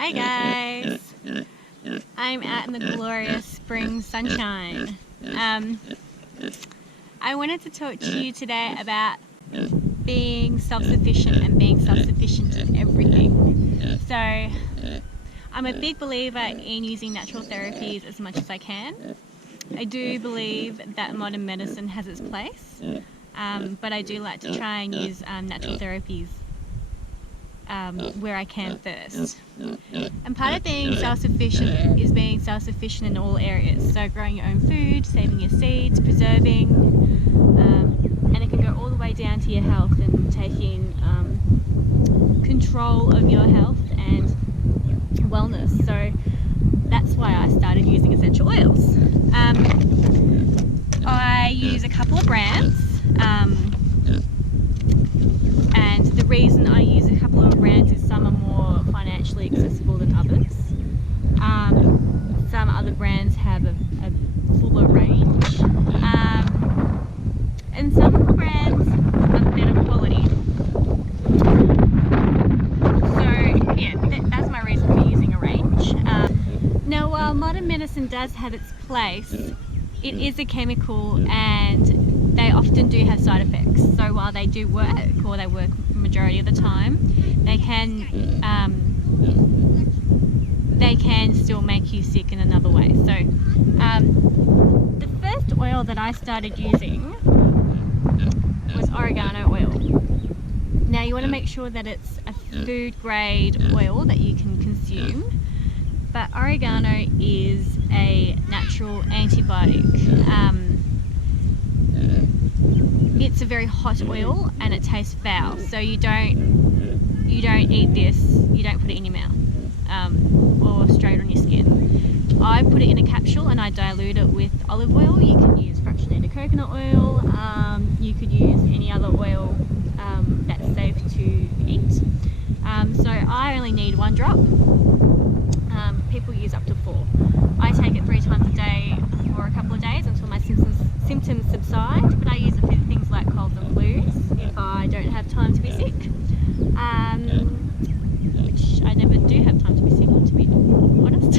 Hi guys, I'm out in the glorious spring sunshine. I wanted to talk to you today about being self-sufficient and being self-sufficient in everything. So I'm a big believer in using natural therapies as much as I can. I do believe that modern medicine has its place, but I do like to try and use natural therapies where I can first. And part of being self-sufficient is being self-sufficient in all areas. So growing your own food, saving your seeds, preserving, and it can go all the way down to your health and taking control of your health and wellness. So that's why I started using essential oils. I use a couple of brands. And the reason I use a couple of brands is some are more financially accessible than others. Some other brands have a fuller range. And some brands are better quality. So yeah, that's my reason for using a range. Now while modern medicine does have its place, it is a chemical and they often do have side effects. So while they do work, or they work majority of the time, they can still make you sick in another way. So the first oil that I started using was oregano oil. Now you want to make sure that it's a food grade oil that you can consume, but oregano is a natural antibiotic. It's a very hot oil and it tastes foul, so you don't eat this, you don't put it in your mouth or straight on your skin. I put it in a capsule and I dilute it with olive oil. You can use fractionated coconut oil, you could use any other oil that's safe to eat. So I only need 1 drop. People use up to 4. I take it 3 times a day for a couple of days until my symptoms subside, but I use it for things like colds and flus if I don't have time to be sick, which I never do have time to be sick, to be honest.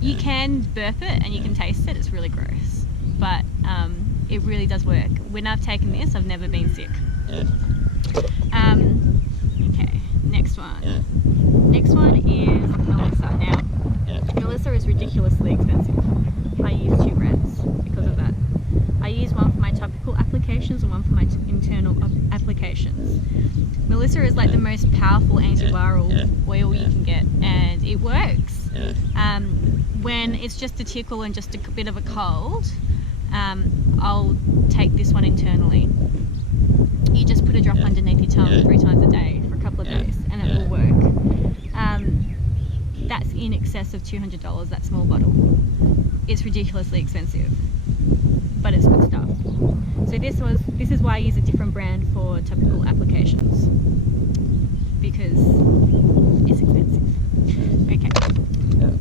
You can burp it and you can taste it, it's really gross, but it really does work. When I've taken this, I've never been sick. Okay, next one. Next one is Melissa. Now, Melissa is ridiculously expensive. I use 2 brands because of that. I use one for my topical applications and one for my internal applications. Melissa is like the most powerful antiviral oil you can get, and it works. When it's just a tickle and just a bit of a cold, I'll take this one internally. You just put a drop underneath your tongue 3 times a day for a couple of days and it will work. That's in excess of $200, that small bottle. It's ridiculously expensive, but it's good stuff. So this is why I use a different brand for topical applications, because it's expensive. Okay,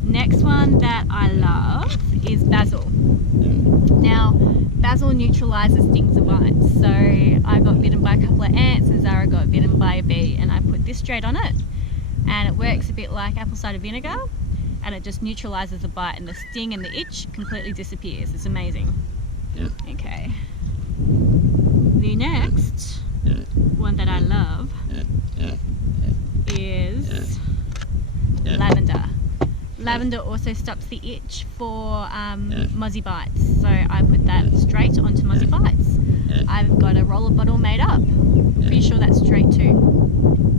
next one that I love is basil. Now, basil neutralizes stings and bites. So I got bitten by a couple of ants and Zara got bitten by a bee, and I put this straight on it, and it works a bit like apple cider vinegar, and it just neutralizes the bite, and the sting and the itch completely disappears. It's amazing. Okay. The next one that I love is lavender. Lavender also stops the itch for mozzie bites, so I put that straight onto mozzie bites. I've got a roller bottle made up. Pretty sure that's straight too.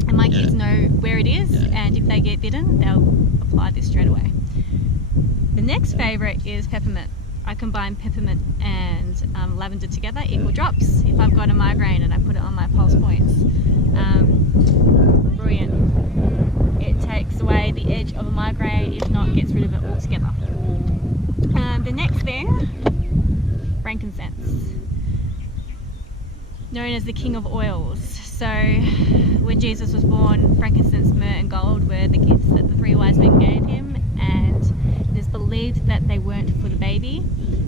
And my kids know where it is, and if they get bitten, they'll apply this straight away. The next favourite is peppermint. I combine peppermint and lavender together, equal drops. If I've got a migraine and I put it on my pulse points, brilliant. It takes away the edge of a migraine, if not gets rid of it altogether. The next thing, frankincense, known as the king of oils. So when Jesus was born, frankincense, myrrh and gold were the gifts that the 3 wise men gave him, and It is believed that they weren't for the baby,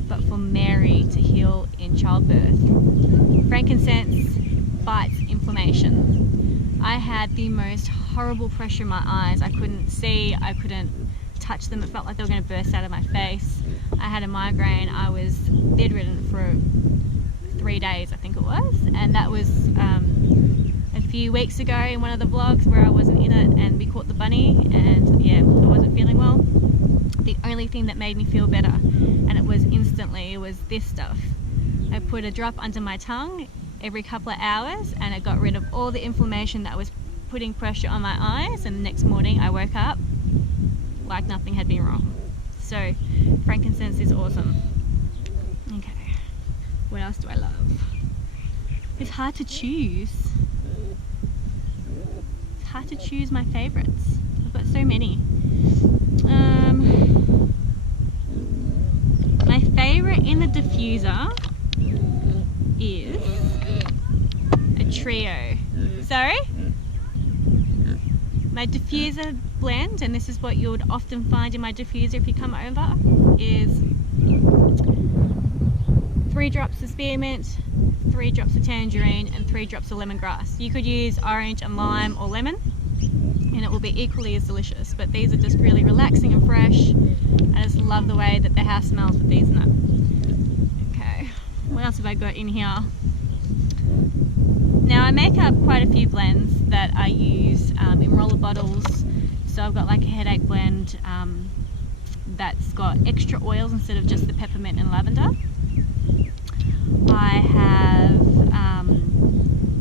but for Mary to heal in childbirth. Frankincense fights inflammation. I had the most horrible pressure in my eyes. I couldn't see, I couldn't touch them. It felt like they were going to burst out of my face. I had a migraine. I was bedridden for 3 days, I think it was, and that was a few weeks ago in one of the vlogs where I wasn't in it and we caught the bunny, and yeah, I wasn't feeling well. The only thing that made me feel better, and it was instantly, it was this stuff. I put a drop under my tongue every couple of hours and it got rid of all the inflammation that was putting pressure on my eyes, and the next morning I woke up like nothing had been wrong. So frankincense is awesome. Okay, what else do I love? It's hard to choose. It's hard to choose my favorites. I've got so many. My favorite in the diffuser is a trio. Sorry? My diffuser blend, and this is what you would often find in my diffuser if you come over, is 3 drops of spearmint, 3 drops of tangerine, and 3 drops of lemongrass. You could use orange and lime or lemon, and it will be equally as delicious, but these are just really relaxing and fresh. I just love the way that the house smells with these in it. Okay, what else have I got in here? Now I make up quite a few blends that I use in roller bottles. So I've got like a headache blend that's got extra oils instead of just the peppermint and lavender. I have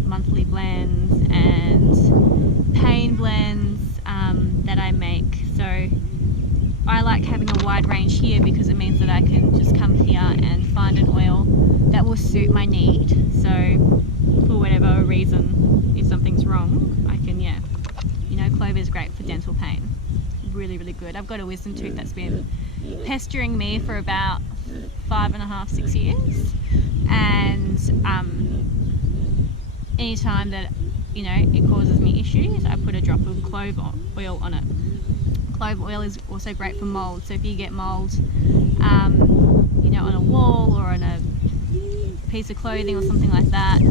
monthly blends and pain blends that I make. So I like having a wide range here because it means that I can just come here and find an oil that will suit my need. So for whatever reason, if something's wrong, I can, yeah. You know, clover is great for dental pain. Really, really good. I've got a wisdom tooth that's been pestering me for about 5.5, 6 years. And anytime that, you know, it causes me issues, I put a drop of clove oil on it. Clove oil is also great for mold. So if you get mold, you know, on a wall or on a piece of clothing or something like that,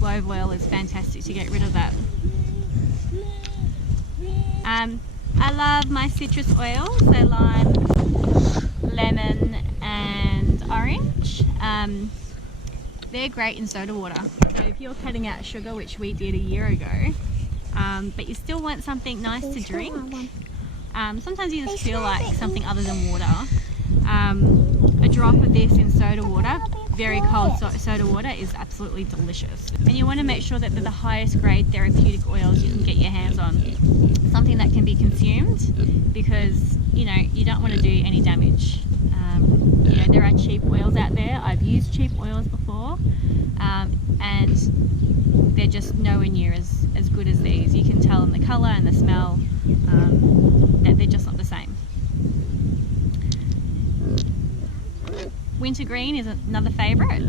clove oil is fantastic to get rid of that. I love my citrus oils, so lime, lemon and orange. They're great in soda water. So if you're cutting out sugar, which we did a year ago, but you still want something nice to drink, sometimes you just feel like something other than water. A drop of this in soda water, very cold soda water, is absolutely delicious. And you want to make sure that they're the highest grade therapeutic oils you can get your hands on. Something that can be consumed, because, you know, you don't want to do any damage. You know, there are cheap oils out there. I've used cheap oils before, and they're just nowhere near as good as these. You can tell in the colour and the smell that they're just not the same. Wintergreen is another favourite.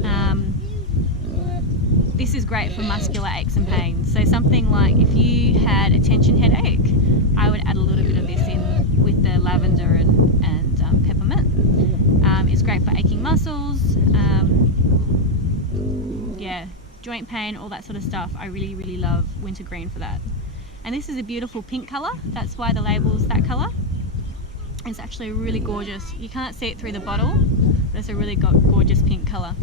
This is great for muscular aches and pains. So something like if you had a tension headache, I would add a little bit of this in with the lavender and peppermint. It's great for aching muscles, yeah, joint pain, all that sort of stuff. I really, really love wintergreen for that. And this is a beautiful pink colour. That's why the label's that colour. It's actually really gorgeous. You can't see it through the bottle, but it's a really gorgeous pink colour.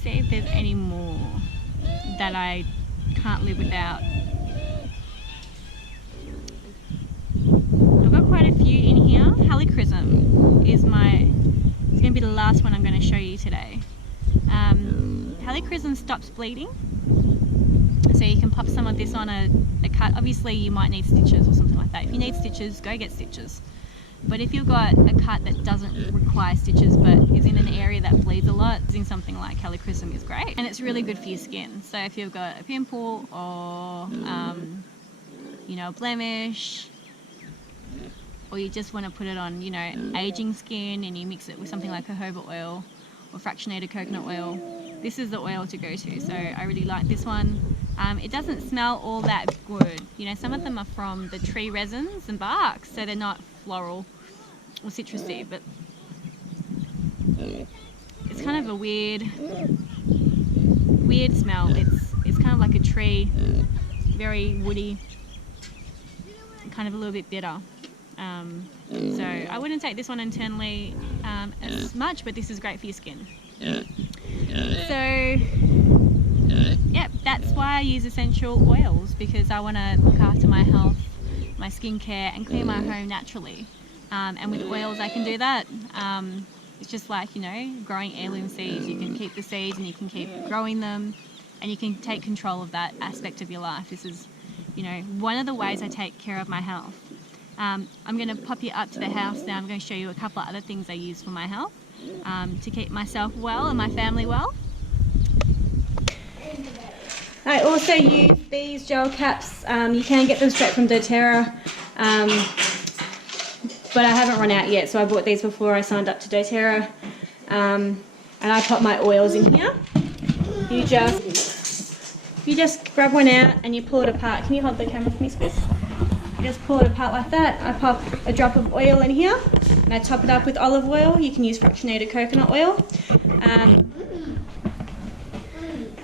See if there's any more that I can't live without. I've got quite a few in here. Helichrysum is it's going to be the last one I'm going to show you today. Helichrysum stops bleeding. So you can pop some of this on a cut. Obviously you might need stitches or something like that. If you need stitches, go get stitches. But if you've got a cut that doesn't require stitches but is in an area that bleeds a lot, using something like Helichrysum is great. And it's really good for your skin. So if you've got a pimple or you know, a blemish, or you just want to put it on, you know, aging skin, and you mix it with something like jojoba oil or fractionated coconut oil, this is the oil to go to. So I really like this one. It doesn't smell all that good. You know, some of them are from the tree resins and barks, so they're not floral or citrusy, but it's kind of a weird smell. It's kind of like a tree, very woody, kind of a little bit bitter. So I wouldn't take this one internally as much, but this is great for your skin. So yep, that's why I use essential oils, because I want to look after my health, my skincare, and clean my home naturally. And with oils I can do that. It's just like, you know, growing heirloom seeds. You can keep the seeds and you can keep growing them, and you can take control of that aspect of your life. This is, you know, one of the ways I take care of my health. I'm going to pop you up to the house now. I'm going to show you a couple of other things I use for my health to keep myself well and my family well. I also use these gel caps. You can get them straight from doTERRA, but I haven't run out yet, so I bought these before I signed up to doTERRA. And I pop my oils in here. You just grab one out and you pull it apart. Can you hold the camera for me, Squiz? You just pull it apart like that. I pop a drop of oil in here and I top it up with olive oil. You can use fractionated coconut oil.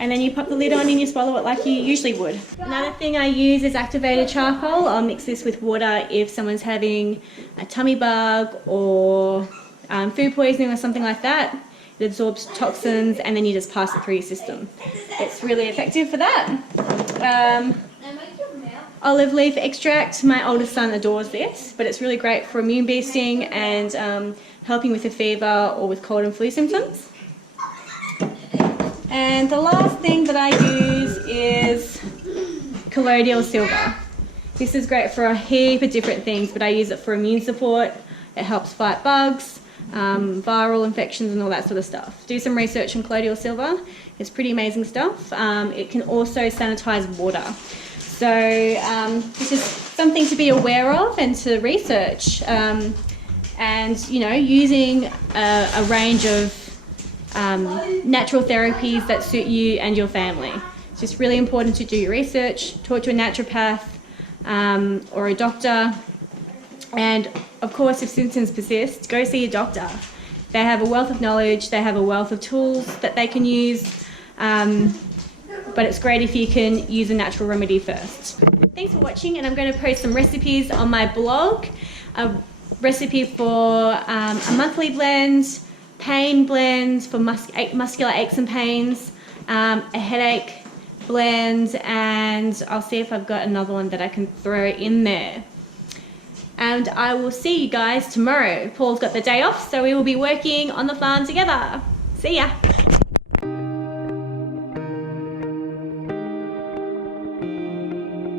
And then you pop the lid on and you swallow it like you usually would. Another thing I use is activated charcoal. I'll mix this with water if someone's having a tummy bug or food poisoning or something like that. It absorbs toxins and then you just pass it through your system. It's really effective for that. Olive leaf extract, my oldest son adores this, but it's really great for immune boosting and helping with a fever or with cold and flu symptoms. And the last thing that I use is colloidal silver. This is great for a heap of different things, but I use it for immune support. It helps fight bugs, viral infections and all that sort of stuff. Do some research on colloidal silver. It's pretty amazing stuff. It can also sanitize water. So this is something to be aware of and to research. And, you know, using a range of natural therapies that suit you and your family. It's just really important to do your research, talk to a naturopath or a doctor, and of course if symptoms persist, go see a doctor. They have a wealth of knowledge, they have a wealth of tools that they can use, but it's great if you can use a natural remedy first. Thanks for watching, and I'm going to post some recipes on my blog. A recipe for a monthly blend, pain blend for muscular aches and pains, a headache blend, and I'll see if I've got another one that I can throw in there. And I will see you guys tomorrow. Paul's got the day off, so we will be working on the farm together. See ya.